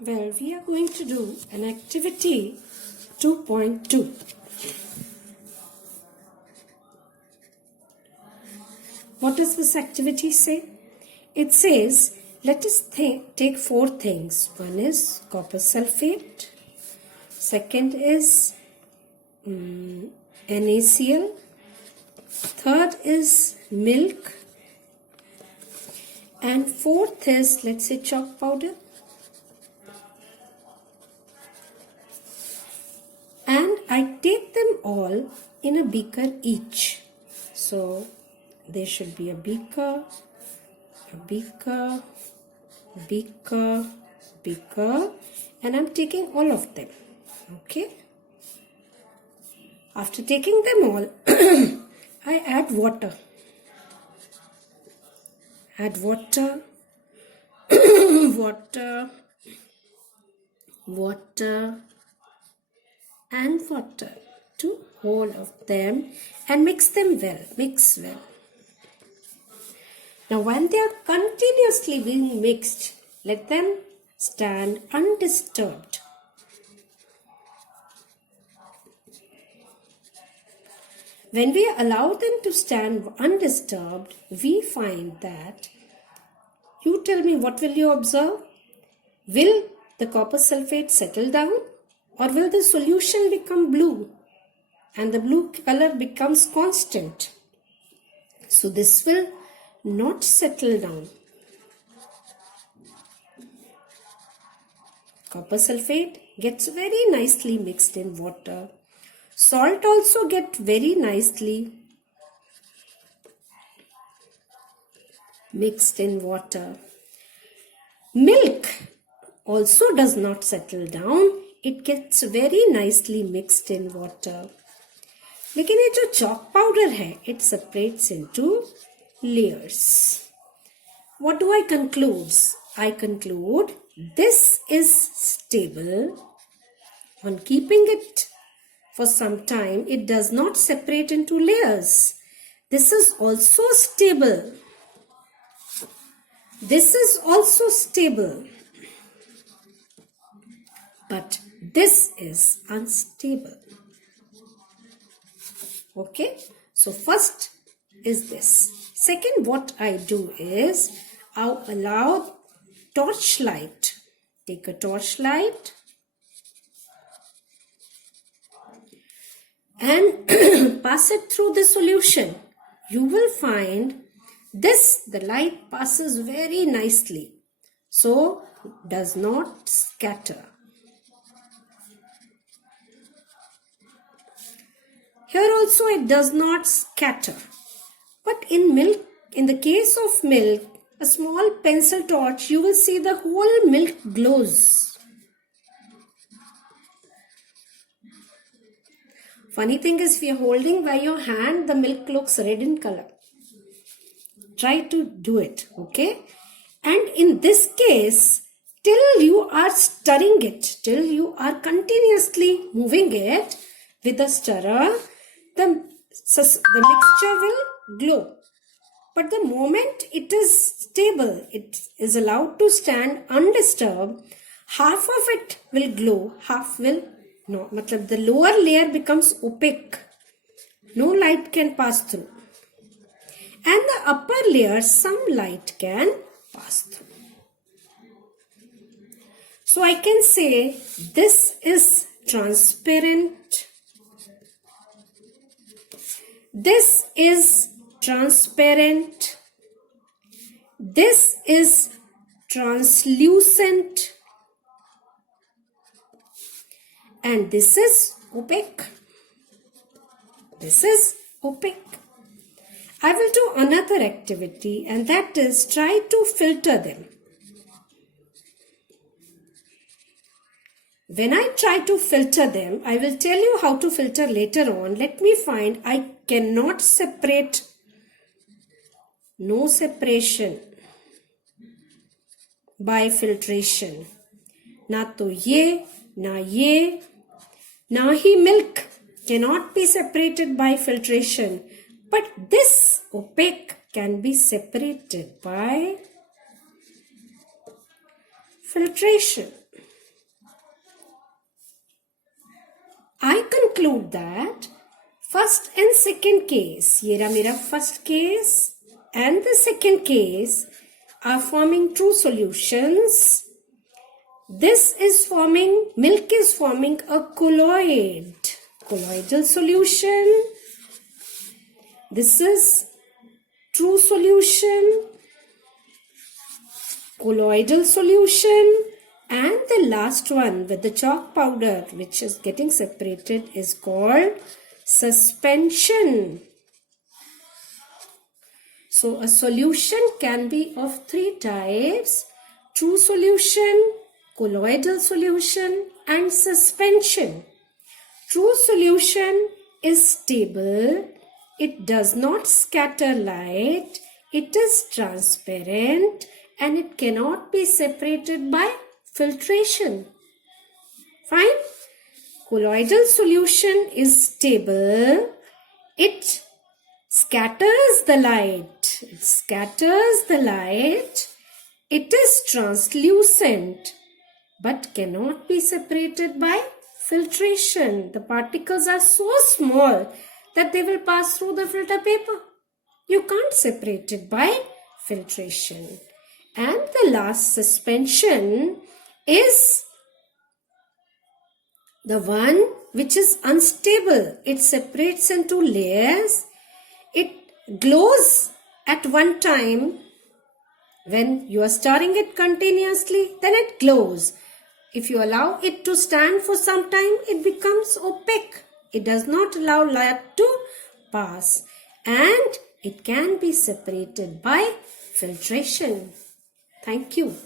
Well, we are going to do an activity 2.2. What does this activity say? It says, let us take four things. One is copper sulfate. Second is NaCl. Third is milk. And fourth is, let's say, chalk powder. And I take them all in a beaker each. So there should be a beaker, and I'm taking all of them. Okay. After taking them all, I add water. Add water, water, and water to all of them and mix them well. Mix well. Now, when they are continuously being mixed, let them stand undisturbed. When we allow them to stand undisturbed, we find that, you tell me, what will you observe? Will the copper sulfate settle down, or will the solution become blue and the blue color becomes constant? So this will not settle down. Copper sulfate gets very nicely mixed in water. Salt also gets very nicely mixed in water. Milk also does not settle down. It gets very nicely mixed in water. लेकिन ये जो chalk powder है, it separates into layers. What do I conclude? I conclude this is stable. On keeping it for some time, it does not separate into layers. This is also stable. This is also stable. But this is unstable. Okay, so first is this. Second, what I do is I'll allow torchlight. Take a torchlight and pass it through the solution. You will find this, the light passes very nicely, so does not scatter. Here also it does not scatter. But in milk, in the case of milk, a small pencil torch, you will see the whole milk glows. Funny thing is, if you are holding by your hand, the milk looks red in color. Try to do it, okay? And in this case, till you are stirring it, till you are continuously moving it with a stirrer, the mixture will glow. But the moment it is stable, it is allowed to stand undisturbed, half of it will glow, half will no. Matlab the lower layer becomes opaque. No light can pass through. And the upper layer, some light can pass through. So I can say this is transparent. This is transparent. This is translucent. And this is opaque. This is opaque. I will do another activity, and that is try to filter them. When I try to filter them, I will tell you how to filter later on. Let me find I cannot separate. No separation by filtration. Na to ye, na ye, na hi milk cannot be separated by filtration. But this opaque can be separated by filtration. conclude that first and second case, ये रहा मेरा first case and the second case are forming true solutions. This is forming, milk is forming a colloidal solution. This is true solution, colloidal solution, and the last one with the chalk powder which is getting separated is called suspension. So a solution can be of three types: true solution, colloidal solution, and suspension. True solution is stable. It does not scatter light. It is transparent and it cannot be separated by filtration. Fine. Colloidal solution is stable. It scatters the light. It scatters the light. It is translucent but cannot be separated by filtration. The particles are so small that they will pass through the filter paper. You can't separate it by filtration. And the last, suspension, is the one which is unstable. It separates into layers. It glows at one time. When you are stirring it continuously, then it glows. If you allow it to stand for some time, it becomes opaque. It does not allow light to pass. And it can be separated by filtration. Thank you.